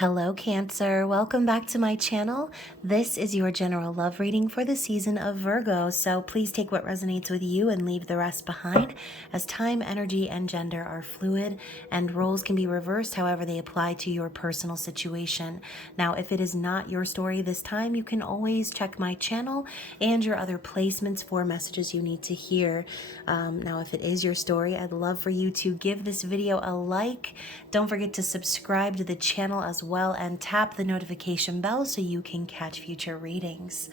Hello Cancer, welcome back to my channel. This is your general love reading for the season of Virgo, so please take what resonates with you and leave the rest behind, as time, energy, and gender are fluid and roles can be reversed however they apply to your personal situation. Now, if it is not your story this time, you can always check my channel and your other placements for messages you need to hear. Now, if it is your story, I'd love for you to give this video a like. Don't forget to subscribe to the channel as well and tap the notification bell so you can catch future readings.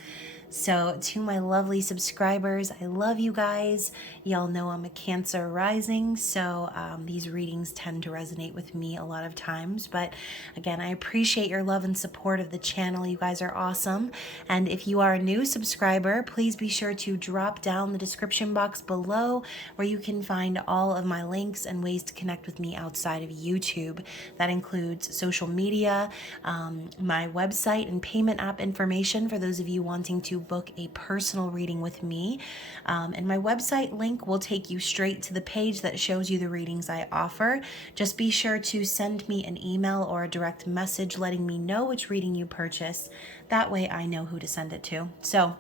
So to my lovely subscribers, I love you guys. Y'all know I'm a Cancer rising, so these readings tend to resonate with me a lot of times. But again, I appreciate your love and support of the channel. You guys are awesome. And if you are a new subscriber, please be sure to drop down the description box below where you can find all of my links and ways to connect with me outside of YouTube. That includes social media, my website and payment app information for those of you wanting to book a personal reading with me. And my website link will take you straight to the page that shows you the readings I offer. Just be sure to send me an email or a direct message letting me know which reading you purchased. That way I know who to send it to. So,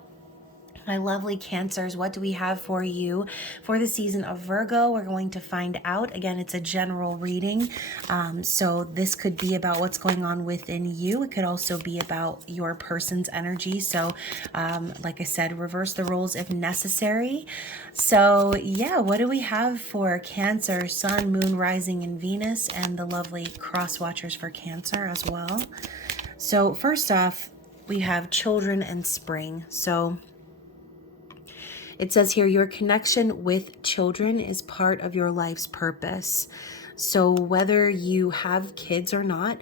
my lovely Cancers, what do we have for you for the season of Virgo? We're going to find out. Again, it's a general reading. So this could be about what's going on within you. It could also be about your person's energy. So like I said, reverse the roles if necessary. So yeah, what do we have for Cancer, Sun, Moon, Rising, and Venus, and the lovely cross watchers for Cancer as well? So first off, we have children and spring. So it says here, your connection with children is part of your life's purpose. So whether you have kids or not,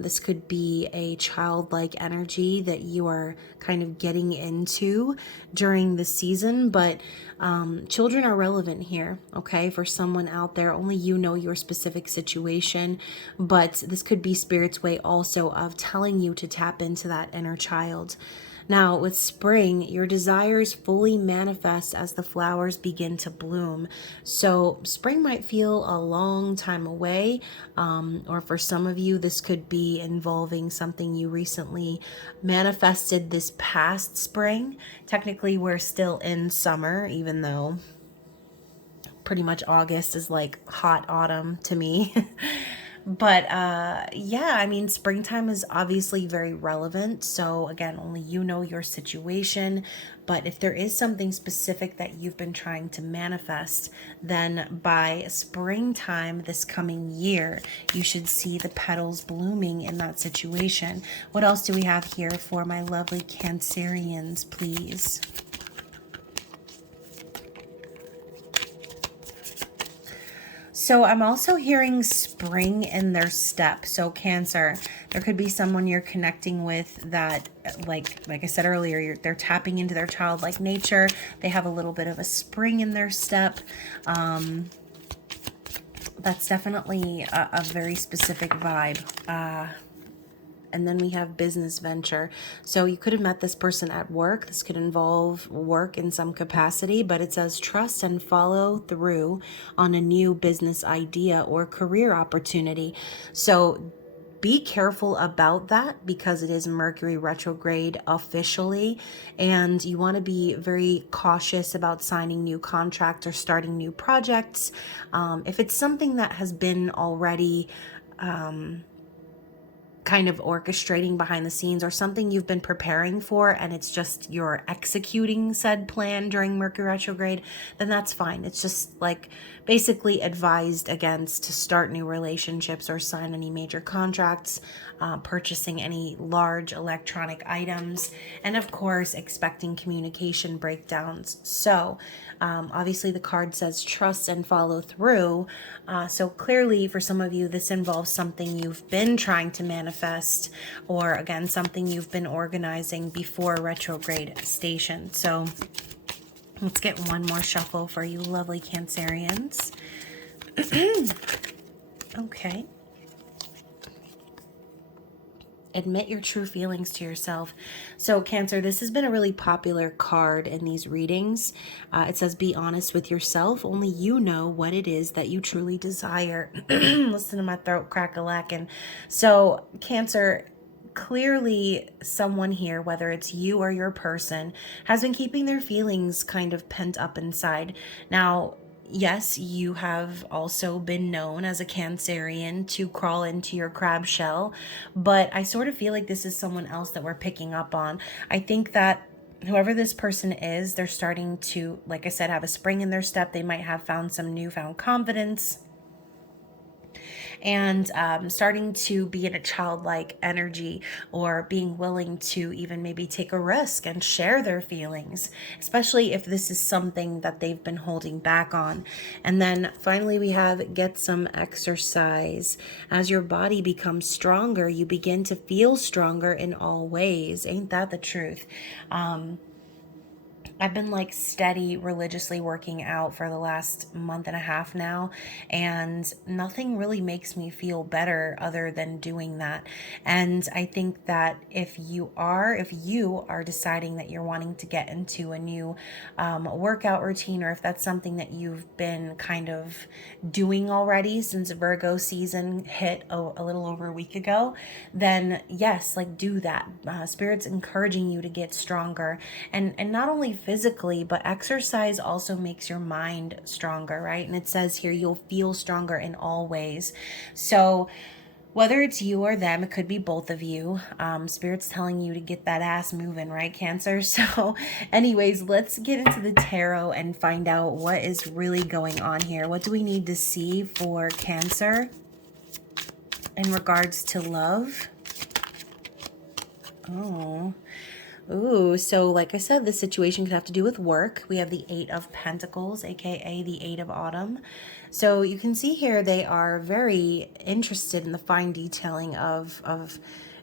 this could be a childlike energy that you are kind of getting into during the season. But children are relevant here, okay? For someone out there, only you know your specific situation. But this could be Spirit's way also of telling you to tap into that inner child. Now, with spring, your desires fully manifest as the flowers begin to bloom. So spring might feel a long time away, or for some of you, this could be involving something you recently manifested this past spring. Technically, we're still in summer, even though pretty much August is like hot autumn to me. But yeah, I mean, springtime is obviously very relevant. So again, only you know your situation. But if there is something specific that you've been trying to manifest, then by springtime this coming year, you should see the petals blooming in that situation. What else do we have here for my lovely Cancerians, please? So I'm also hearing spring in their step. So Cancer, there could be someone you're connecting with that, like I said earlier, they're tapping into their childlike nature. They have a little bit of a spring in their step. That's definitely a very specific vibe. And then we have business venture. So you could have met this person at work. This could involve work in some capacity, but it says trust and follow through on a new business idea or career opportunity. So be careful about that because it is Mercury retrograde officially, and you want to be very cautious about signing new contracts or starting new projects. If it's something that has been already kind of orchestrating behind the scenes, or something you've been preparing for and it's just you're executing said plan during Mercury retrograde, then that's fine. It's just like basically advised against to start new relationships or sign any major contracts, purchasing any large electronic items, and of course expecting communication breakdowns. So obviously the card says trust and follow through. So clearly for some of you, this involves something you've been trying to manifest, or again, something you've been organizing before retrograde station. So let's get one more shuffle for you lovely Cancerians. Okay. Admit your true feelings to yourself. So Cancer, this has been a really popular card in these readings. It says, be honest with yourself. Only you know what it is that you truly desire. Listen to my throat crack-a-lackin'. So Cancer, clearly someone here, whether it's you or your person, has been keeping their feelings kind of pent up inside. Now, yes, you have also been known as a Cancerian to crawl into your crab shell, but I sort of feel like this is someone else that we're picking up on. I think that whoever this person is, they're starting to, like I said, have a spring in their step. They might have found some newfound confidence and starting to be in a childlike energy, or being willing to even maybe take a risk and share their feelings, especially if this is something that they've been holding back on. And then finally we have get some exercise. As your body becomes stronger, you begin to feel stronger in all ways. Ain't that the truth? I've been like steady religiously working out for the last month and a half now, and nothing really makes me feel better other than doing that. And I think that if you are deciding that you're wanting to get into a new workout routine, or if that's something that you've been kind of doing already since Virgo season hit a little over a week ago, then yes, like do that. Spirit's encouraging you to get stronger, and not only physically, but exercise also makes your mind stronger, right? And it says here you'll feel stronger in all ways. So whether it's you or them, it could be both of you. Spirit's telling you to get that ass moving, right, Cancer? So anyways, let's get into the tarot and find out what is really going on here. What do we need to see for Cancer in regards to love? Oh, ooh, so like I said, this situation could have to do with work. We have the Eight of Pentacles, aka the Eight of Autumn. So you can see here they are very interested in the fine detailing of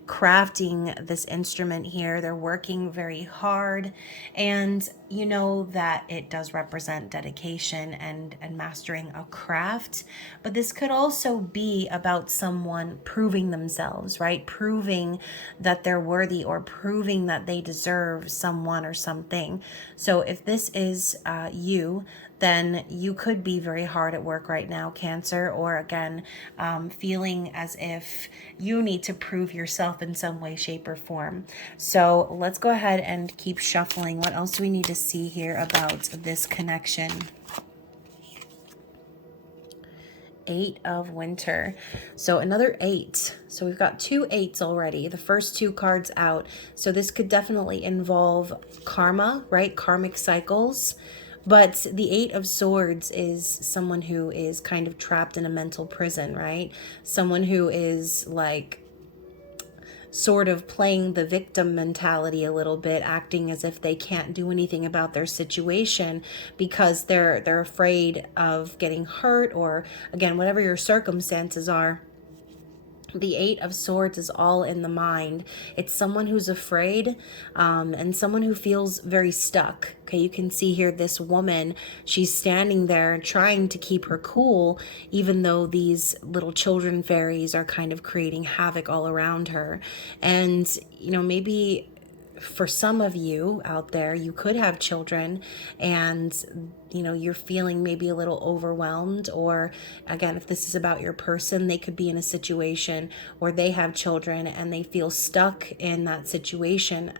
crafting this instrument here. They're working very hard, and you know that it does represent dedication and mastering a craft, but this could also be about someone proving themselves, right? Proving that they're worthy, or proving that they deserve someone or something. So if this is you, then you could be very hard at work right now, Cancer, or again, feeling as if you need to prove yourself in some way, shape, or form. So let's go ahead and keep shuffling. What else do we need to see here about this connection? Eight of Winter. So another 8. So we've got 2 8s already. The first 2 cards out. So this could definitely involve karma, right? Karmic cycles. But the 8 of Swords is someone who is kind of trapped in a mental prison, right? Someone who is like sort of playing the victim mentality a little bit, acting as if they can't do anything about their situation because they're afraid of getting hurt, or again, whatever your circumstances are. The 8 of Swords is all in the mind. It's someone who's afraid, and someone who feels very stuck. Okay, you can see here this woman, she's standing there trying to keep her cool, even though these little children fairies are kind of creating havoc all around her. And, you know, maybe for some of you out there, you could have children, and you know, you're feeling maybe a little overwhelmed, or again, if this is about your person, they could be in a situation where they have children and they feel stuck in that situation,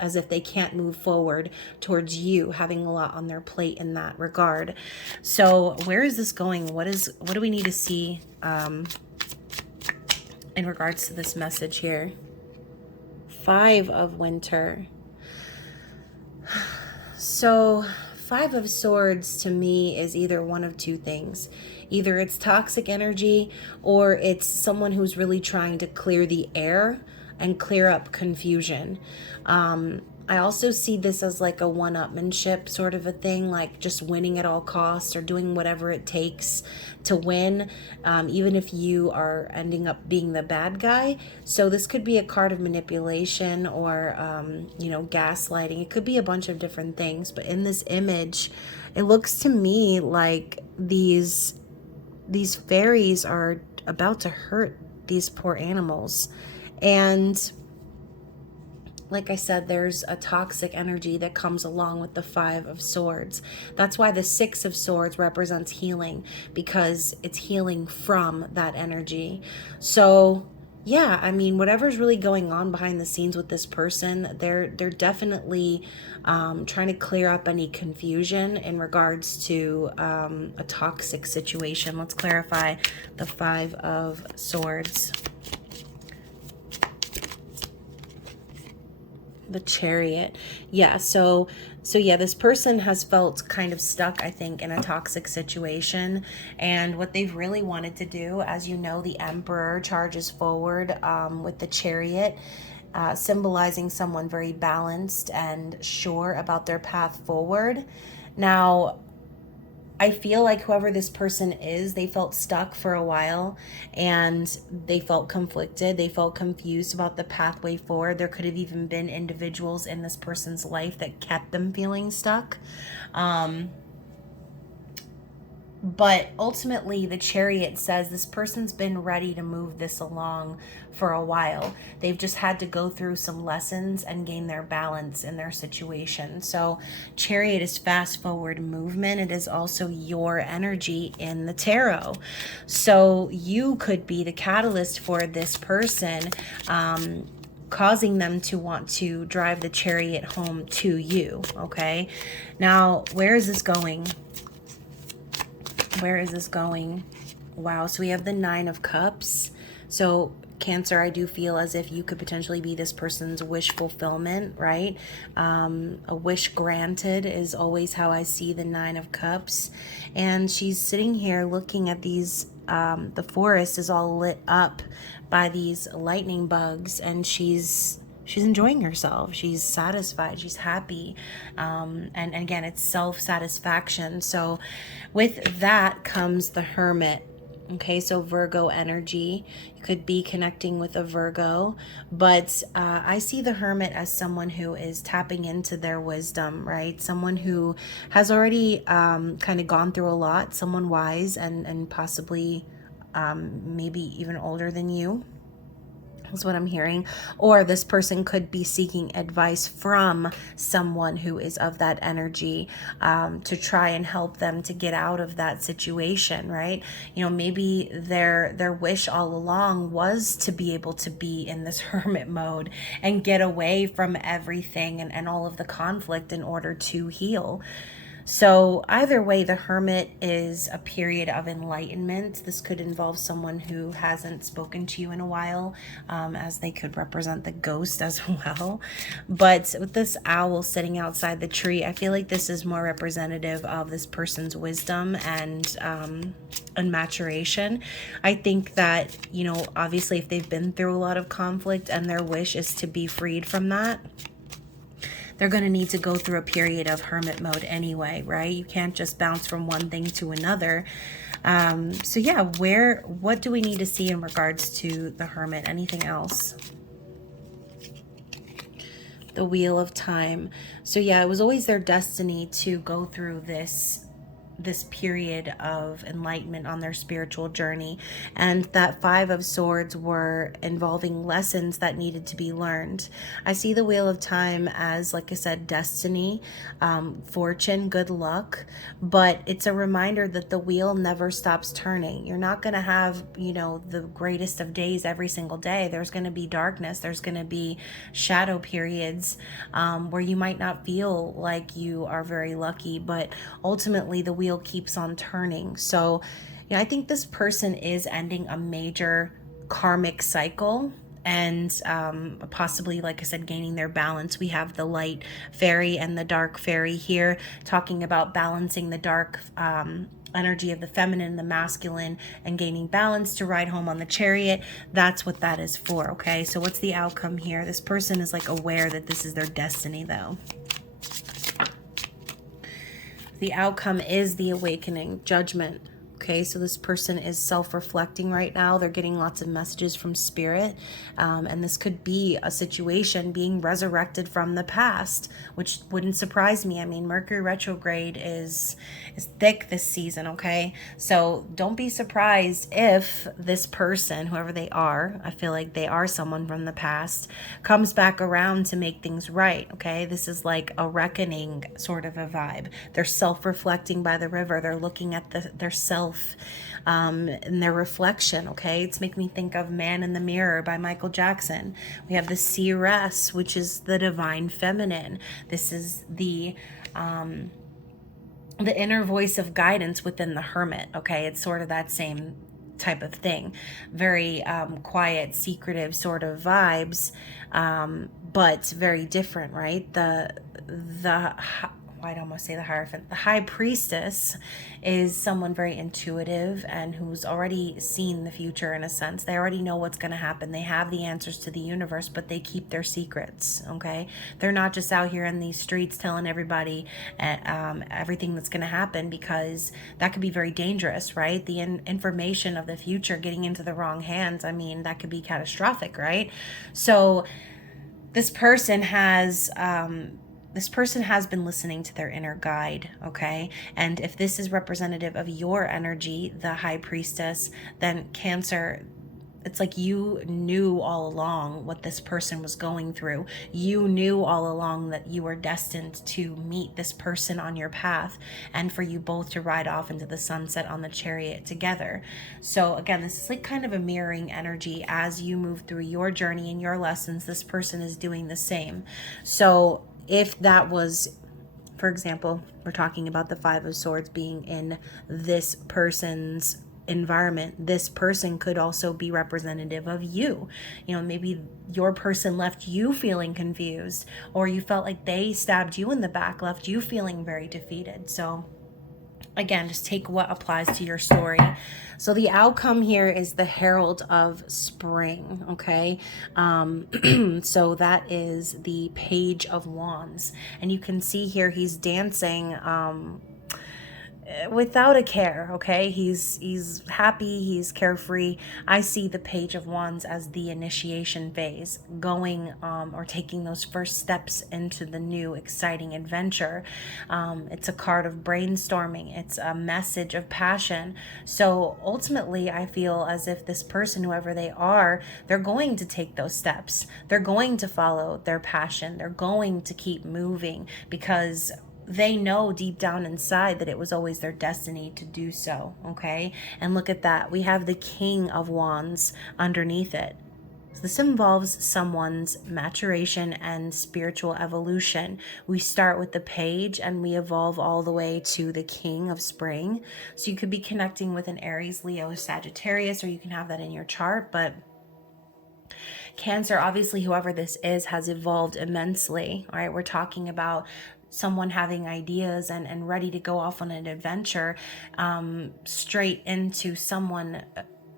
as if they can't move forward towards you, having a lot on their plate in that regard. So where is this going? What do we need to see in regards to this message here? 5 of Winter. So 5 of Swords to me is either one of 2 things. Either it's toxic energy, or it's someone who's really trying to clear the air and clear up confusion. I also see this as like a one-upmanship sort of a thing, like just winning at all costs, or doing whatever it takes to win, even if you are ending up being the bad guy. So this could be a card of manipulation, or you know, gaslighting. It could be a bunch of different things, but in this image, it looks to me like these fairies are about to hurt these poor animals. And like I said, there's a toxic energy that comes along with the Five of Swords. That's why the Six of Swords represents healing, because it's healing from that energy. So yeah, I mean, whatever's really going on behind the scenes with this person, they're definitely trying to clear up any confusion in regards to a toxic situation. Let's clarify the Five of Swords. The Chariot. Yeah, so yeah, this person has felt kind of stuck, I think, in a toxic situation, and what they've really wanted to do, as you know, the Emperor charges forward with the Chariot, symbolizing someone very balanced and sure about their path forward. Now, I feel like whoever this person is, they felt stuck for a while, and they felt conflicted. They felt confused about the pathway forward. There could have even been individuals in this person's life that kept them feeling stuck. But ultimately, the Chariot says this person's been ready to move this along for a while. They've just had to go through some lessons and gain their balance in their situation. So Chariot is fast forward movement. It is also your energy in the tarot. So you could be the catalyst for this person, causing them to want to drive the Chariot home to you. Okay, now where is this going? Where is this going? Wow, so we have the Nine of Cups. So Cancer, I do feel as if you could potentially be this person's wish fulfillment, right? A wish granted is always how I see the Nine of Cups. And she's sitting here looking at these, the forest is all lit up by these lightning bugs, and she's enjoying herself. She's satisfied. She's happy. And again, it's self-satisfaction. So with that comes the Hermit. Okay, so Virgo energy. You could be connecting with a Virgo, but I see the Hermit as someone who is tapping into their wisdom, right? Someone who has already kind of gone through a lot, someone wise and possibly maybe even older than you. Is what I'm hearing. Or this person could be seeking advice from someone who is of that energy, to try and help them to get out of that situation, right? You know, maybe their wish all along was to be able to be in this hermit mode and get away from everything and all of the conflict in order to heal. So either way, the Hermit is a period of enlightenment. This could involve someone who hasn't spoken to you in a while, as they could represent the ghost as well. But with this owl sitting outside the tree, I feel like this is more representative of this person's wisdom and maturation. I think that, you know, obviously if they've been through a lot of conflict and their wish is to be freed from that, they're going to need to go through a period of hermit mode anyway, right? You can't just bounce from one thing to another. So yeah, what do we need to see in regards to the Hermit? Anything else? The Wheel of Time. So yeah, it was always their destiny to go through this period of enlightenment on their spiritual journey, and that Five of Swords were involving lessons that needed to be learned. I see the Wheel of Time as, like I said, destiny, fortune, good luck, but it's a reminder that the wheel never stops turning. You're not going to have, you know, the greatest of days every single day. There's going to be darkness. There's going to be shadow periods where you might not feel like you are very lucky, but ultimately the wheel keeps on turning. So, you know, I think this person is ending a major karmic cycle and possibly, like I said, gaining their balance. We have the light fairy and the dark fairy here, talking about balancing the dark energy of the feminine, the masculine, and gaining balance to ride home on the chariot. That's what that is for. Okay, so what's the outcome here? This person is like aware that this is their destiny, though. The outcome is the awakening, judgment, Okay, so this person is self-reflecting right now. They're getting lots of messages from spirit. And this could be a situation being resurrected from the past, which wouldn't surprise me. I mean, Mercury retrograde is thick this season, okay? So don't be surprised if this person, whoever they are, I feel like they are someone from the past, comes back around to make things right, okay? This is like a reckoning sort of a vibe. They're self-reflecting by the river. They're looking at their self and their reflection, okay? It's making me think of Man in the Mirror by Michael Jackson. We have the seeress, which is the divine feminine. This is the inner voice of guidance within the hermit, okay? It's sort of that same type of thing. Very quiet, secretive sort of vibes, but very different, right? I'd almost say the Hierophant. The High Priestess is someone very intuitive and who's already seen the future in a sense. They already know what's going to happen. They have the answers to the universe, but they keep their secrets, okay? They're not just out here in these streets telling everybody everything that's going to happen, because that could be very dangerous, right? The information of the future getting into the wrong hands, I mean, that could be catastrophic, right? So this person has been listening to their inner guide, okay? And if this is representative of your energy, the High Priestess, then Cancer, it's like you knew all along what this person was going through. You knew all along that you were destined to meet this person on your path and for you both to ride off into the sunset on the chariot together. So again, this is like kind of a mirroring energy. As you move through your journey and your lessons, this person is doing the same. So if that was, for example, we're talking about the Five of Swords being in this person's environment, this person could also be representative of you. You know, maybe your person left you feeling confused, or you felt like they stabbed you in the back, left you feeling very defeated. So again, just take what applies to your story. So the outcome here is the Herald of Spring, okay? So that is the Page of Wands. And you can see here he's dancing without a care, okay? He's happy, he's carefree. I see the Page of Wands as the initiation phase, going or taking those first steps into the new exciting adventure. It's a card of brainstorming. It's a message of passion. So ultimately, I feel as if this person, whoever they are, they're going to take those steps. They're going to follow their passion. They're going to keep moving, because they know deep down inside that it was always their destiny to do so, okay? And look at that. We have the King of Wands underneath it. So this involves someone's maturation and spiritual evolution. We start with the Page and we evolve all the way to the King of Spring. So you could be connecting with an Aries, Leo, Sagittarius, or you can have that in your chart, but Cancer, obviously, whoever this is, has evolved immensely. All right, we're talking about someone having ideas and ready to go off on an adventure, straight into someone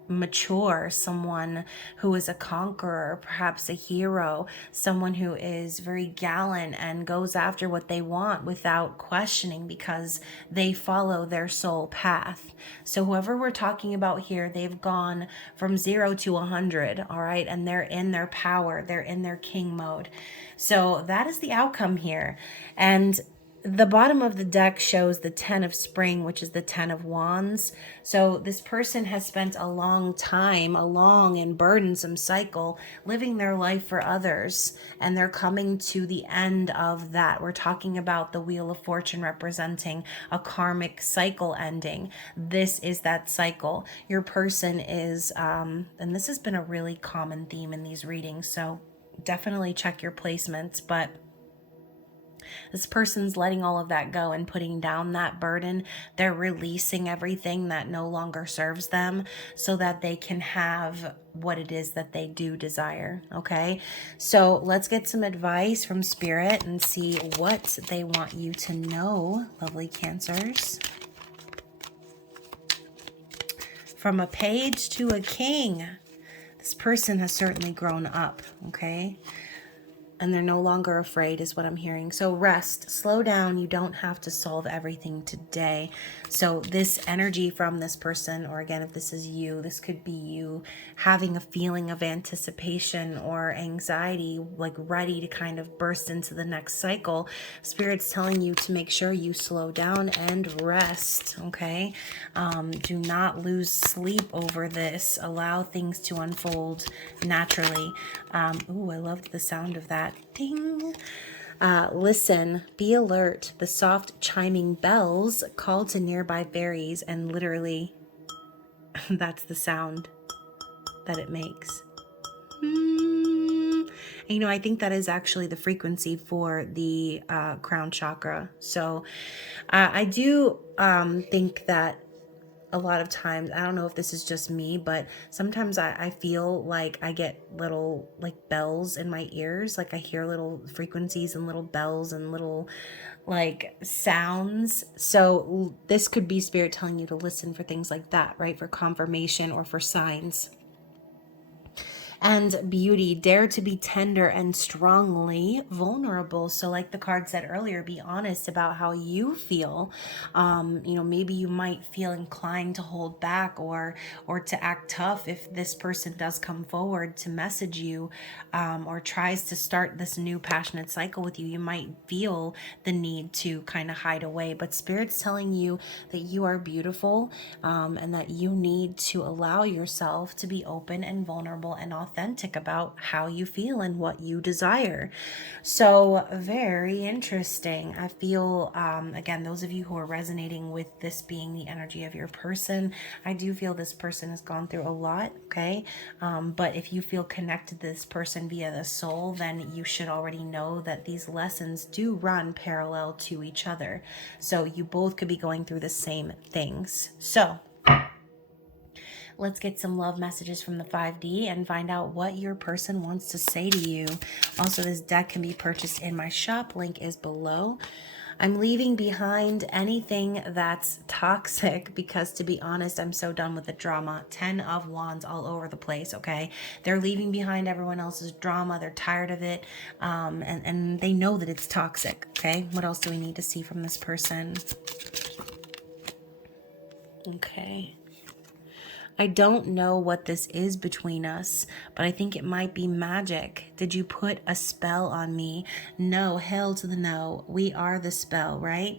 mature, someone who is a conqueror, perhaps a hero, someone who is very gallant and goes after what they want without questioning, because they follow their soul path. So whoever we're talking about here, they've gone from 0 to 100, all right? And they're in their power, they're in their king mode. So that is the outcome here. And the bottom of the deck shows the 10 of Spring, which is the 10 of Wands. So this person has spent a long time, a long and burdensome cycle, living their life for others, and they're coming to the end of that. We're talking about the Wheel of Fortune representing a karmic cycle ending. This is that cycle. Your person is, and this has been a really common theme in these readings, so definitely check your placements, but this person's letting all of that go and putting down that burden. They're releasing everything that no longer serves them so that they can have what it is that they do desire, okay? So let's get some advice from Spirit and see what they want you to know, lovely Cancers. From a Page to a King. This person has certainly grown up, okay? and they're no longer afraid is what I'm hearing. So rest, slow down. You don't have to solve everything today. So this energy from this person, or again, if this is you, this could be you having a feeling of anticipation or anxiety, like ready to kind of burst into the next cycle. Spirit's telling you to make sure you slow down and rest, okay? Do not lose sleep over this. Allow things to unfold naturally. Ooh, I loved the sound of that. Ding. Listen, be alert. The soft chiming bells call to nearby fairies, and literally, that's the sound that it makes. And, you know, I think that is actually the frequency for the crown chakra. So I do think that a lot of times, I don't know if this is just me, but sometimes I feel like I get little like bells in my ears. Like I hear little frequencies and little bells and little like sounds. So this could be spirit telling you to listen for things like that, right? For confirmation or for signs. And beauty, dare to be tender and strongly vulnerable. So like the card said earlier, be honest about how you feel. You know, maybe you might feel inclined to hold back or to act tough if this person does come forward to message you, or tries to start this new passionate cycle with you. You might feel the need to kind of hide away, but spirit's telling you that you are beautiful, and that you need to allow yourself to be open and vulnerable and authentic about how you feel and what you desire. So very interesting. I feel, again, those of you who are resonating with this being the energy of your person, I do feel this person has gone through a lot, okay? But if you feel connected to this person via the soul, then you should already know that these lessons do run parallel to each other. So you both could be going through the same things. So let's get some love messages from the 5D and find out what your person wants to say to you. Also, this deck can be purchased in my shop. Link is below. I'm leaving behind anything that's toxic because, to be honest, I'm so done with the drama. 10 of Wands all over the place, okay? They're leaving behind everyone else's drama. They're tired of it, and they know that it's toxic, okay? What else do we need to see from this person? Okay. I don't know what this is between us, but I think it might be magic. Did you put a spell on me? No, hell to the no. We are the spell, right?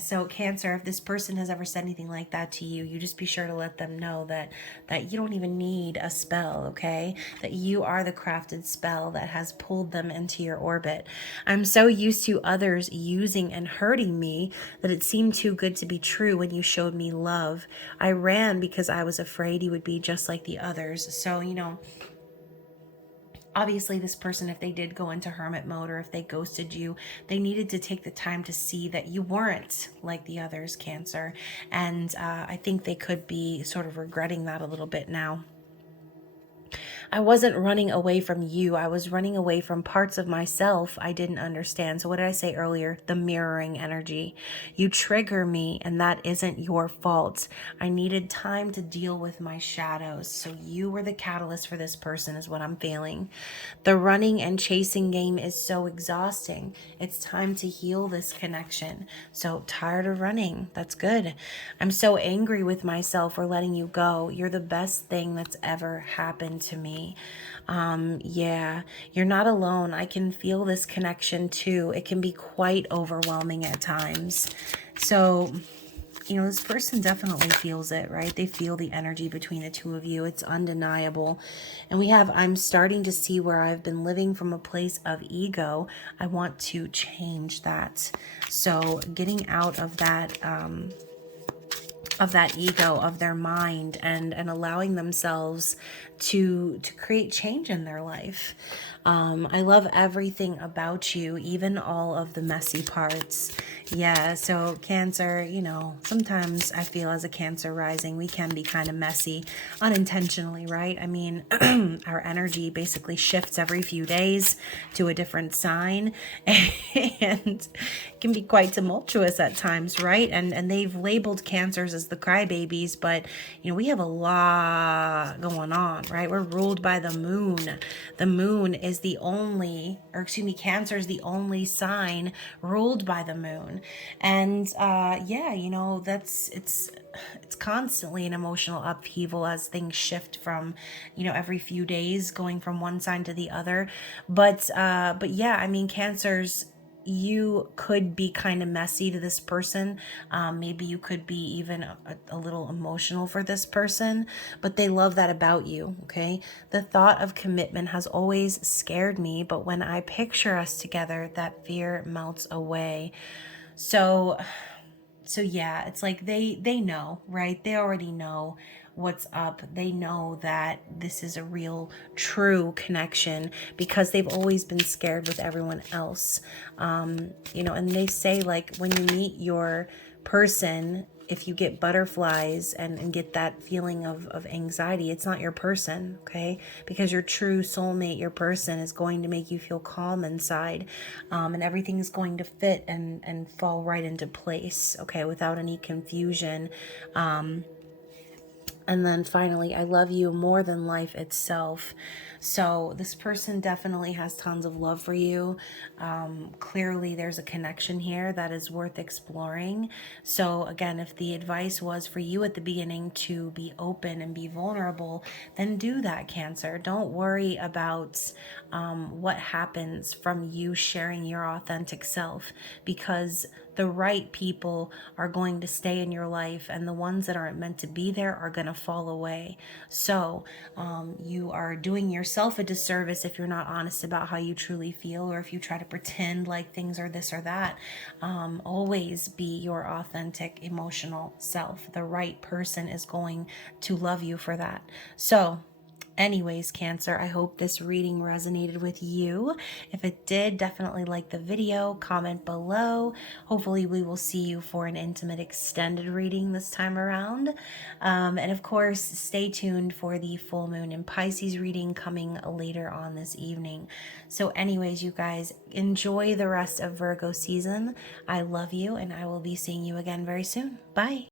So Cancer, if this person has ever said anything like that to you, you just be sure to let them know that you don't even need a spell, okay? That you are the crafted spell that has pulled them into your orbit. I'm so used to others using and hurting me that it seemed too good to be true when you showed me love. I ran because I was afraid you would be just like the others. So, you know, obviously this person, if they did go into hermit mode or if they ghosted you, they needed to take the time to see that you weren't like the others, Cancer. And I think they could be sort of regretting that a little bit now. I wasn't running away from you. I was running away from parts of myself I didn't understand. So what did I say earlier? The mirroring energy. You trigger me, and that isn't your fault. I needed time to deal with my shadows. So you were the catalyst for this person is what I'm feeling. The running and chasing game is so exhausting. It's time to heal this connection. So tired of running. That's good. I'm so angry with myself for letting you go. You're the best thing that's ever happened to me. Yeah, you're not alone. I can feel this connection too. It can be quite overwhelming at times. So, you know, this person definitely feels it, right? They feel the energy between the two of you. It's undeniable. And we have, I'm starting to see where I've been living from a place of ego. I want to change that. So getting out of that ego, of their mind, and allowing themselves to create change in their life. I love everything about you, even all of the messy parts. Yeah, so Cancer, you know, sometimes I feel as a Cancer rising, we can be kind of messy unintentionally, right? I mean, our energy basically shifts every few days to a different sign, and can be quite tumultuous at times, right? And they've labeled Cancers as the crybabies, but, you know, we have a lot going on, right? We're ruled by the moon. The moon is the only, or excuse me, Cancer is the only sign ruled by the moon. And yeah, you know, it's constantly an emotional upheaval as things shift from, you know, every few days going from one sign to the other. But yeah, I mean, Cancers, you could be kind of messy to this person. Maybe you could be even a little emotional for this person, but they love that about you, okay? The thought of commitment has always scared me, but when I picture us together, that fear melts away. So yeah, it's like they know, right? They already know what's up. They know that this is a real true connection because they've always been scared with everyone else. You know, and they say, like, when you meet your person, if you get butterflies and get that feeling of anxiety, it's not your person, okay? Because your true soulmate, your person, is going to make you feel calm inside, and everything's going to fit and fall right into place, okay, without any confusion. And then finally, I love you more than life itself. So this person definitely has tons of love for you. Clearly, there's a connection here that is worth exploring. So again, if the advice was for you at the beginning to be open and be vulnerable, then do that, Cancer. Don't worry about what happens from you sharing your authentic self, because the right people are going to stay in your life, and the ones that aren't meant to be there are going to fall away. So you are doing yourself a disservice if you're not honest about how you truly feel, or if you try to pretend like things are this or that. Always be your authentic emotional self. The right person is going to love you for that. So anyways, Cancer, I hope this reading resonated with you. If it did, definitely like the video, comment below. Hopefully we will see you for an intimate extended reading this time around. And of course, stay tuned for the full moon in Pisces reading coming later on this evening. So anyways, you guys, enjoy the rest of Virgo season. I love you, and I will be seeing you again very soon. Bye.